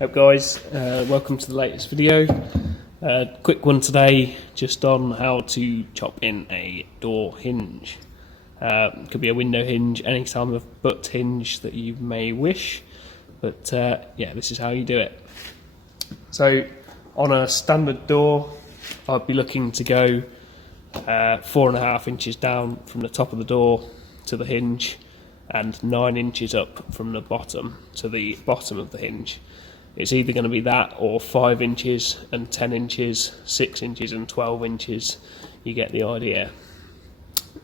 Up guys, welcome to the latest video. Quick one today, just on how to chop in a door hinge. Could be a window hinge, any type of butt hinge that you may wish, but yeah, this is how you do it. So on a standard door, I'd be looking to go 4.5 inches down from the top of the door to the hinge, and 9 inches up from the bottom to the bottom of the hinge. It's either going to be that or 5 inches and 10 inches, 6 inches and 12 inches. You get the idea.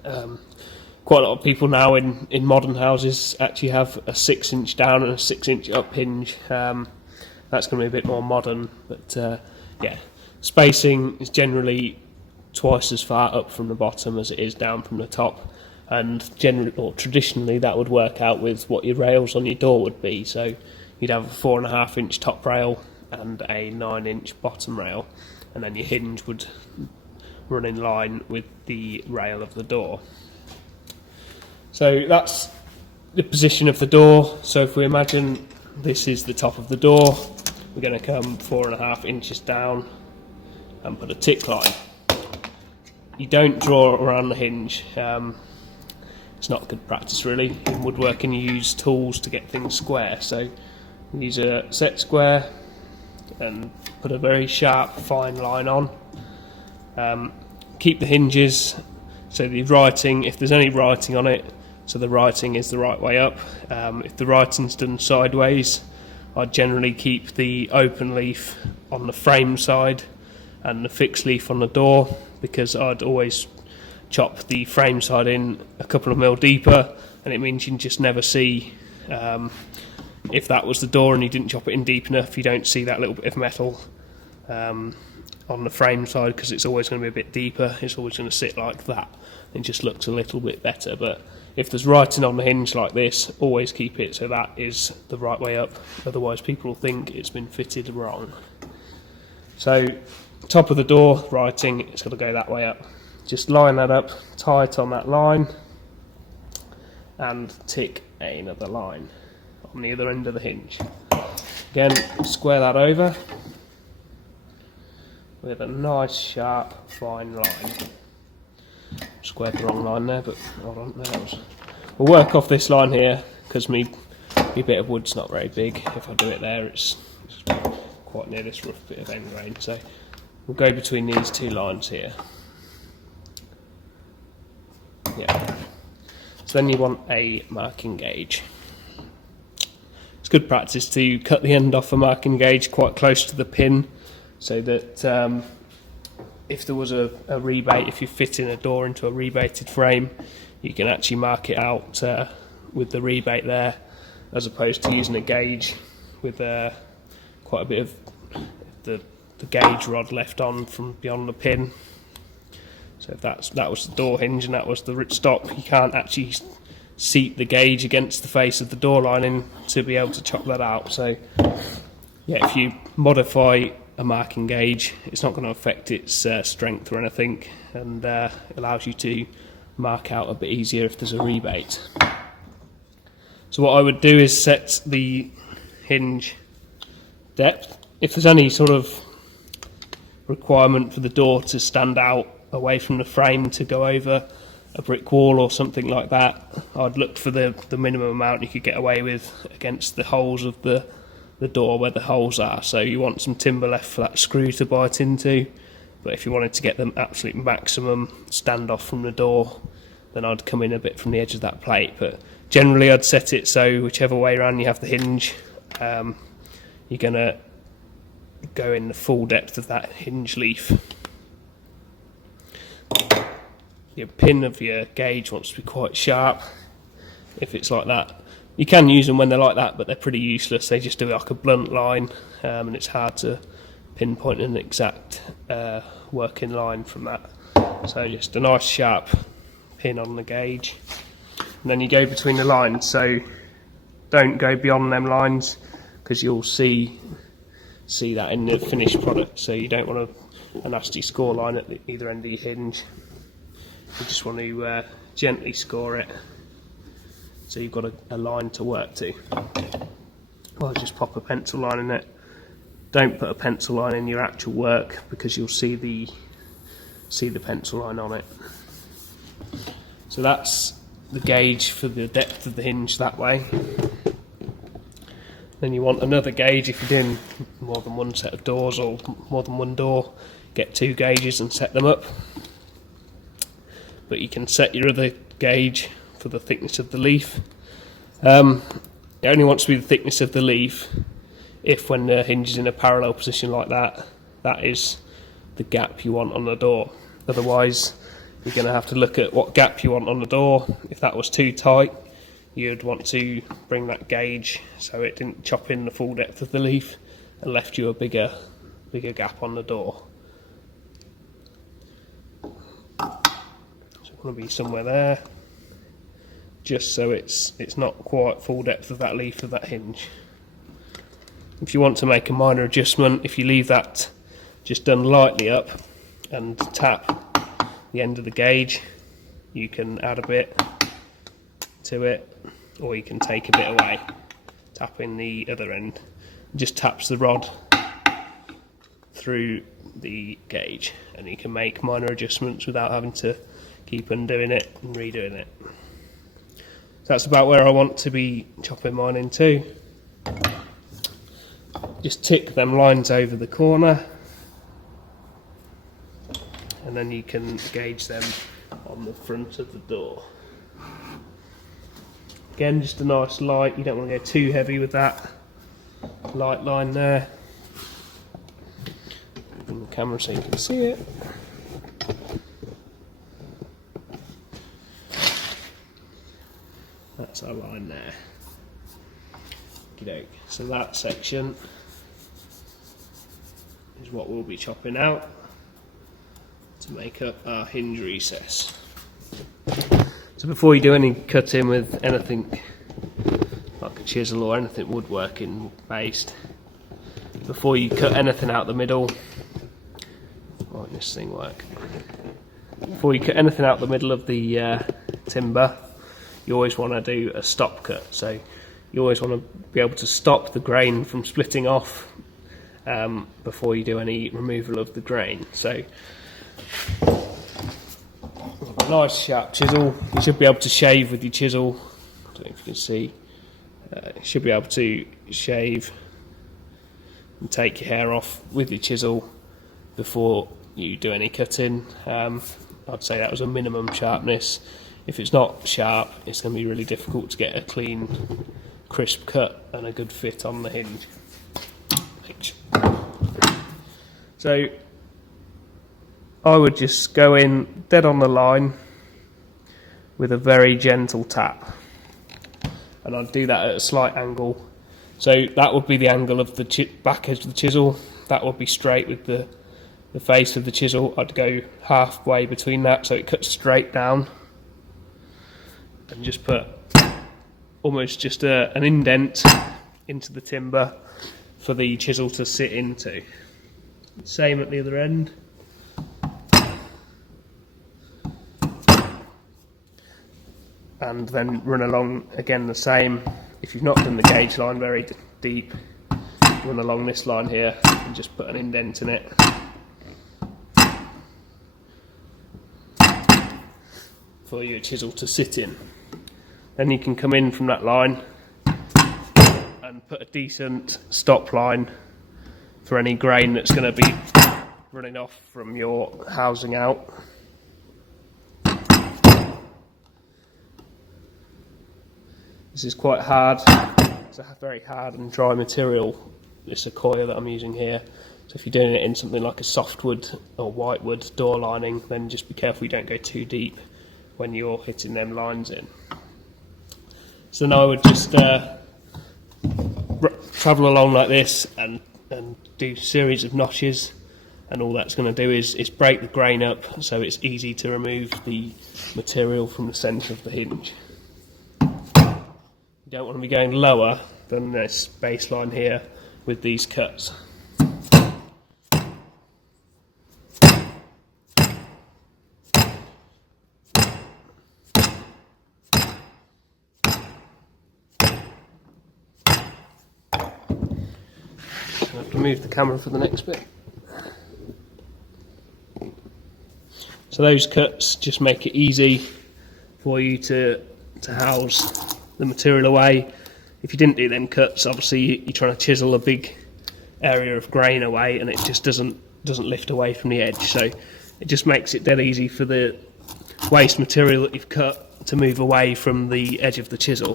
Quite a lot of people now in modern houses actually have a 6-inch down and a 6-inch up hinge. That's going to be a bit more modern, but yeah, spacing is generally twice as far up from the bottom as it is down from the top. And generally, or traditionally, that would work out with what your rails on your door would be. So you'd have a 4.5 inch top rail and a 9-inch bottom rail, and then your hinge would run in line with the rail of the door. So that's the position of the door. So if we imagine this is the top of the door, we're going to come 4.5 inches down and put a tick line. You don't draw around the hinge. It's not good practice really. In woodworking you use tools to get things square, so use a set square and put a very sharp fine line on. Keep the hinges so the writing, if there's any writing on it, so the writing is the right way up. If the writing's done sideways, I'd generally keep the open leaf on the frame side and the fixed leaf on the door, because I'd always chop the frame side in a couple of mil deeper, and it means you can just never see, if that was the door and you didn't chop it in deep enough, you don't see that little bit of metal on the frame side, because it's always going to be a bit deeper. It's always going to sit like that. It just looks a little bit better. But if there's writing on the hinge like this, always keep it so that is the right way up, otherwise people will think it's been fitted wrong. So top of the door, writing, it's got to go that way up. Just line that up tight on that line and tick another line on the other end of the hinge. Again, square that over with a nice sharp fine line. Squared the wrong line there, but hold on, there it was. We'll work off this line here, because my bit of wood's not very big. If I do it there, it's quite near this rough bit of end grain, so we'll go between these two lines here. Yeah. So then you want a marking gauge. It's good practice to cut the end off a marking gauge quite close to the pin, so that if there was a rebate, if you're fitting a door into a rebated frame, you can actually mark it out with the rebate there, as opposed to using a gauge with quite a bit of the gauge rod left on from beyond the pin. So if that was the door hinge and that was the stop, you can't actually seat the gauge against the face of the door lining to be able to chop that out. So yeah, if you modify a marking gauge, it's not going to affect its strength or anything, and allows you to mark out a bit easier if there's a rebate. So what I would do is set the hinge depth. If there's any sort of requirement for the door to stand out away from the frame to go over a brick wall or something like that, I'd look for the minimum amount you could get away with against the holes of the door where the holes are. So you want some timber left for that screw to bite into, but if you wanted to get the absolute maximum standoff from the door, then I'd come in a bit from the edge of that plate. But generally I'd set it so whichever way around you have the hinge, you're going to go in the full depth of that hinge leaf. Your pin of your gauge wants to be quite sharp. If it's like that, you can use them when they're like that, but they're pretty useless. They just do like a blunt line, and it's hard to pinpoint an exact working line from that. So just a nice sharp pin on the gauge, and then you go between the lines. So don't go beyond them lines, because you'll see that in the finished product. So you don't want a nasty score line at either end of your hinge. You just want to gently score it so you've got a line to work to. I'll just pop a pencil line in it don't put a pencil line in your actual work because you'll see the pencil line on it. So that's the gauge for the depth of the hinge that way. Then you want another gauge if you're doing more than one set of doors or more than one door. Get 2 gauges and set them up. But you can set your other gauge for the thickness of the leaf. It only wants to be the thickness of the leaf if, when the hinge is in a parallel position like that, that is the gap you want on the door. Otherwise, you're going to have to look at what gap you want on the door. If that was too tight, you'd want to bring that gauge so it didn't chop in the full depth of the leaf and left you a bigger gap on the door. So it's going to be somewhere there, just so it's not quite full depth of that leaf of that hinge. If you want to make a minor adjustment, if you leave that just done lightly up and tap the end of the gauge, you can add a bit to it, or you can take a bit away, tapping the other end. It just taps the rod through the gauge, and you can make minor adjustments without having to keep undoing it and redoing it. So that's about where I want to be chopping mine into. Just tick them lines over the corner, and then you can gauge them on the front of the door. Again, just a nice light, you don't want to go too heavy with that light line there. Open the camera so you can see it. That's our line there. Okey-doke. So that section is what we'll be chopping out to make up our hinge recess. So before you do any cutting with anything like a chisel or anything woodworking based, before you cut anything out the middle, why this thing work? Before you cut anything out the middle of the timber, you always want to do a stop cut. So you always want to be able to stop the grain from splitting off before you do any removal of the grain. So a nice sharp chisel, you should be able to shave with your chisel. I don't know if you can see, you should be able to shave and take your hair off with your chisel before you do any cutting. I'd say that was a minimum sharpness. If it's not sharp, it's going to be really difficult to get a clean, crisp cut and a good fit on the hinge. So I would just go in dead on the line with a very gentle tap, and I'd do that at a slight angle. So that would be the angle of the back edge of the chisel, that would be straight with the face of the chisel. I'd go halfway between that so it cuts straight down, and just put almost just an indent into the timber for the chisel to sit into. Same at the other end. And then run along again the same. If you've not done the gauge line very deep, run along this line here and just put an indent in it. For your chisel to sit in. Then you can come in from that line and put a decent stop line for any grain that's going to be running off from your housing out. This is quite hard, it's a very hard and dry material, this sequoia that I'm using here. So if you're doing it in something like a softwood or whitewood door lining, then just be careful you don't go too deep when you're hitting them lines in. So now I would just travel along like this and do a series of notches, and all that's going to do is break the grain up so it's easy to remove the material from the centre of the hinge. You don't want to be going lower than this baseline here with these cuts. I have to move the camera for the next bit. So those cuts just make it easy for you to house the material away. If you didn't do them cuts, obviously you're trying to chisel a big area of grain away, and it just doesn't lift away from the edge. So it just makes it dead easy for the waste material that you've cut to move away from the edge of the chisel.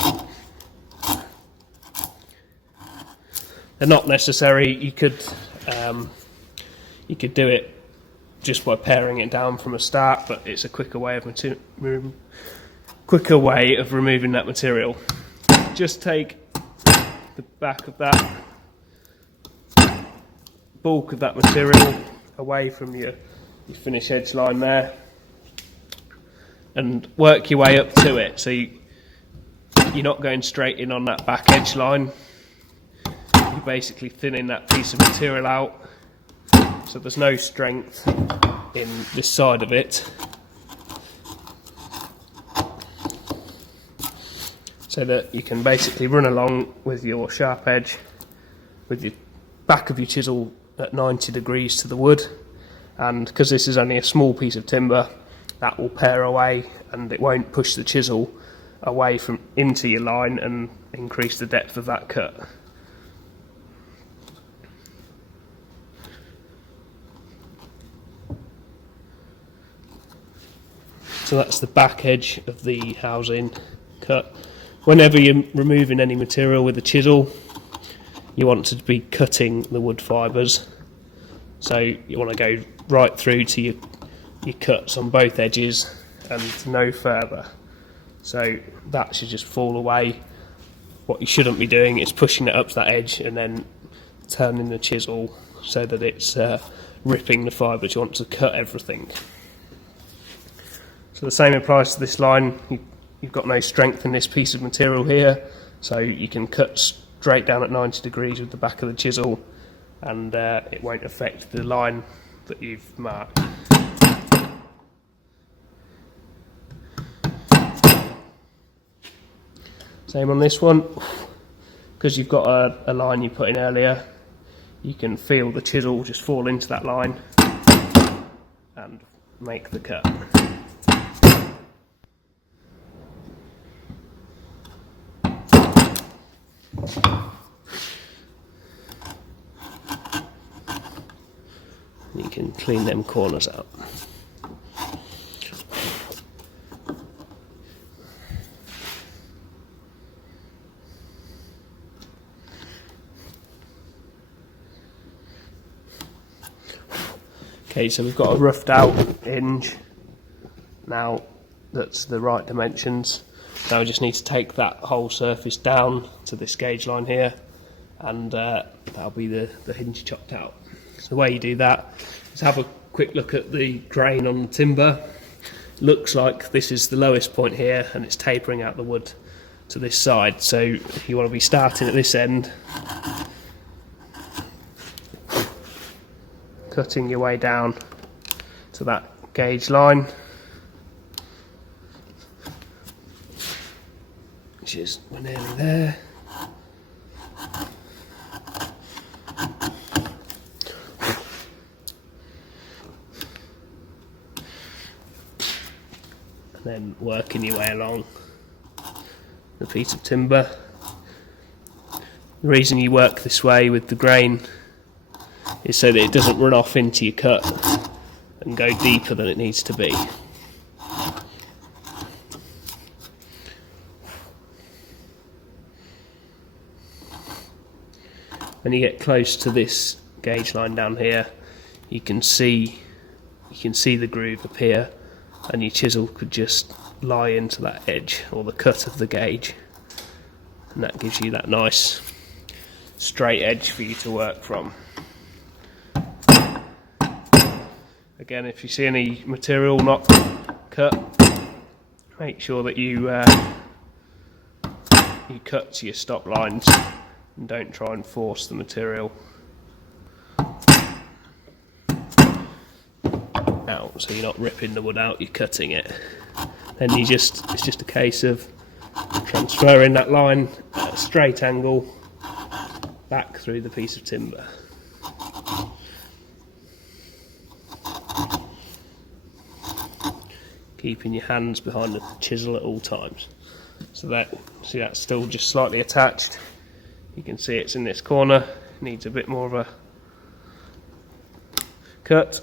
They're not necessary. You could do it just by paring it down from a start, but it's a quicker way of removing that material. Just take the back of that bulk of that material away from your finish edge line there, and work your way up to it. So you're not going straight in on that back edge line. You're basically thinning that piece of material out, so there's no strength in this side of it, so that you can basically run along with your sharp edge with your back of your chisel at 90 degrees to the wood. And because this is only a small piece of timber, that will pare away and it won't push the chisel away from into your line and increase the depth of that cut. So that's the back edge of the housing cut. Whenever you're removing any material with a chisel, you want to be cutting the wood fibres. So you want to go right through to your cuts on both edges and no further. So that should just fall away. What you shouldn't be doing is pushing it up to that edge and then turning the chisel so that it's ripping the fibres. You want to cut everything. So the same applies to this line. You've got no strength in this piece of material here, so you can cut straight down at 90 degrees with the back of the chisel, and it won't affect the line that you've marked. Same on this one. Because you've got a line you put in earlier, you can feel the chisel just fall into that line and make the cut. You can clean them corners out. Okay, so we've got a roughed out hinge now that's the right dimensions. Now we just need to take that whole surface down to this gauge line here, and that'll be the hinge chopped out. So the way you do that is have a quick look at the grain on the timber. Looks like this is the lowest point here, and it's tapering out the wood to this side. So you want to be starting at this end, cutting your way down to that gauge line, which is, we're nearly there. And then working your way along the piece of timber. The reason you work this way with the grain is so that it doesn't run off into your cut and go deeper than it needs to be. When you get close to this gauge line down here, you can see the groove appear, and your chisel could just lie into that edge or the cut of the gauge, and that gives you that nice straight edge for you to work from. Again, if you see any material not cut, make sure that you cut to your stop lines and don't try and force the material out, so you're not ripping the wood out, you're cutting it. Then it's just a case of transferring that line at a straight angle back through the piece of timber. keeping your hands behind the chisel at all times. So that's still just slightly attached. You can see it's in this corner, needs a bit more of a cut.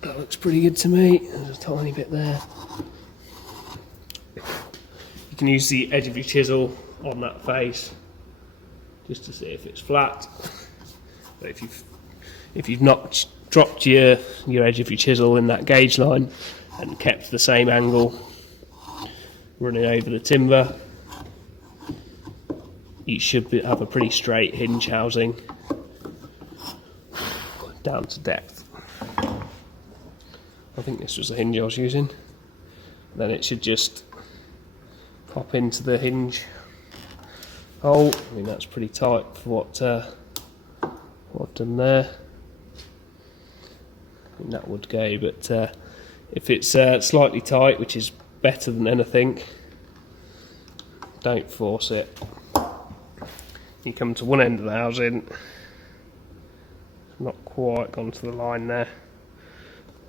That looks pretty good to me. There's a tiny bit there. You can use the edge of your chisel on that face just to see if it's flat. But if you've not dropped your edge of your chisel in that gauge line and kept the same angle running over the timber, you should have a pretty straight hinge housing down to depth. I think this was the hinge I was using. Then it should just pop into the hinge hole. I mean, that's pretty tight for what I've done there. I think that would go, but if it's slightly tight, which is better than anything, don't force it. You come to one end of the housing, not quite gone to the line there,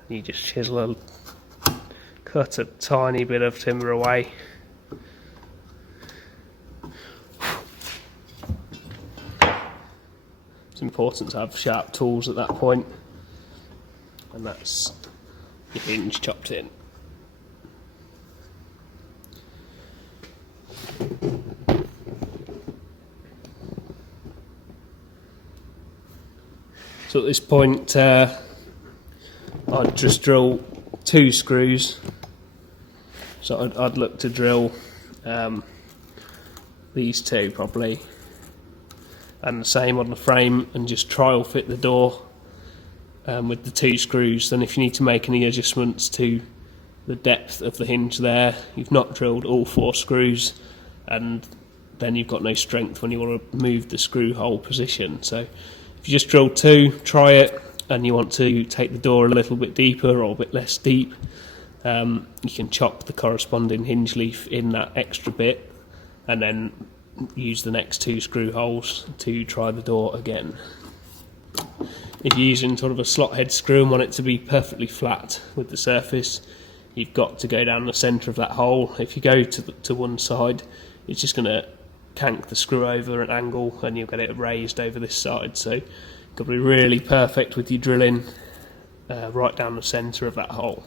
you just chisel cut a tiny bit of timber away. It's important to have sharp tools at that point, and that's your hinge chopped in. So at this point I'd just drill 2 screws. So I'd look to drill these 2 probably, and the same on the frame, and just trial fit the door with the 2 screws. Then if you need to make any adjustments to the depth of the hinge there, you've not drilled all 4 screws, and then you've got no strength when you want to move the screw hole position. So if you just drill 2, try it, and you want to take the door a little bit deeper or a bit less deep, you can chop the corresponding hinge leaf in that extra bit, and then use the next 2 screw holes to try the door again. If you're using sort of a slot head screw and want it to be perfectly flat with the surface, you've got to go down the centre of that hole. If you go to one side, it's just going to cank the screw over an angle, and you'll get it raised over this side. So you've got to be really perfect with your drilling right down the centre of that hole.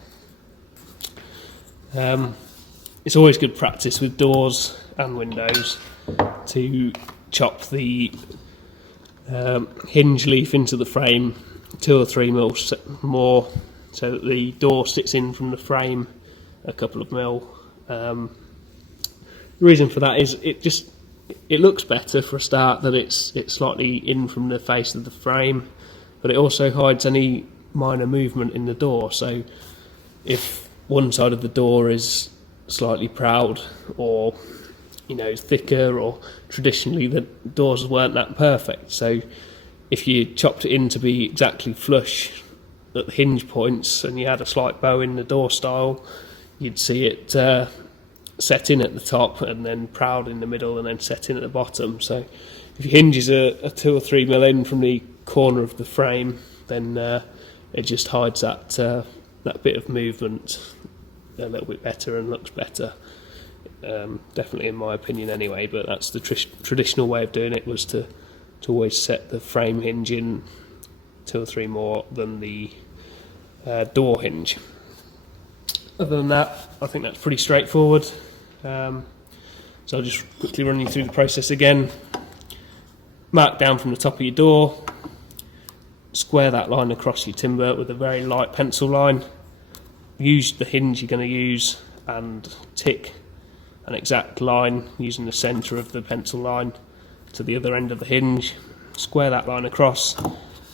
It's always good practice with doors and windows to chop the hinge leaf into the frame 2 or 3 mils more, so that the door sits in from the frame a couple of mil. The reason for that is it looks better for a start that it's slightly in from the face of the frame, but it also hides any minor movement in the door. So if one side of the door is slightly proud, or thicker, or traditionally the doors weren't that perfect, so if you chopped it in to be exactly flush at the hinge points and you had a slight bow in the door style, you'd see it set in at the top and then proud in the middle and then set in at the bottom. So if your hinges are 2 or 3 mil in from the corner of the frame, then it just hides that bit of movement a little bit better and looks better. Definitely in my opinion anyway, but that's the traditional way of doing it, was to always set the frame hinge in 2 or 3 more than the door hinge. Other than that, I think that's pretty straightforward. So I'll just quickly run you through the process again. Mark down from the top of your door, square that line across your timber with a very light pencil line. Use the hinge you're going to use and tick an exact line using the centre of the pencil line to the other end of the hinge. Square that line across,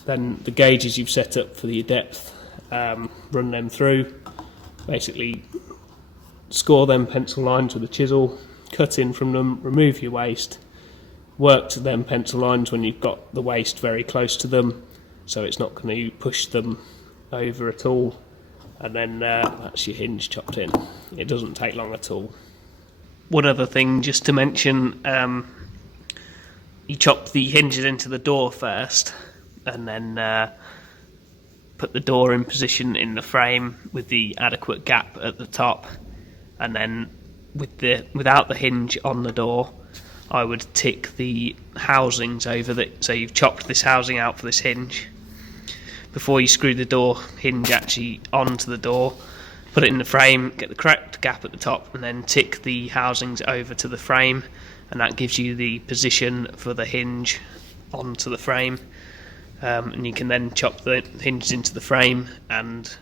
then the gauges you've set up for your depth, run them through. Basically score them pencil lines with a chisel, cut in from them, remove your waste, work to them pencil lines when you've got the waste very close to them, so it's not going to push them over at all, and then that's your hinge chopped in. It doesn't take long at all. One other thing just to mention, you chop the hinges into the door first, and then put the door in position in the frame with the adequate gap at the top, and then without the hinge on the door, I would tick the housings over that. So you've chopped this housing out for this hinge. Before you screw the door hinge actually onto the door, put it in the frame, get the correct gap at the top, and then tick the housings over to the frame, and that gives you the position for the hinge onto the frame. And you can then chop the hinges into the frame, and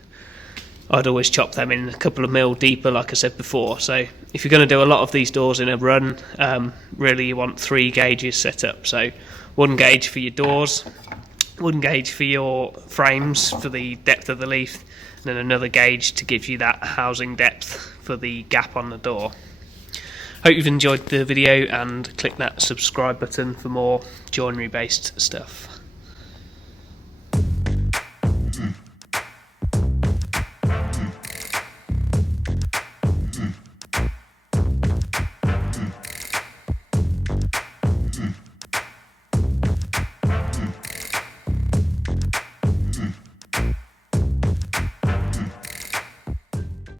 I'd always chop them in a couple of mil deeper, like I said before. So if you're going to do a lot of these doors in a run, really you want 3 gauges set up. So 1 gauge for your doors, 1 gauge for your frames for the depth of the leaf, and then another gauge to give you that housing depth for the gap on the door. Hope you've enjoyed the video, and click that subscribe button for more joinery based stuff.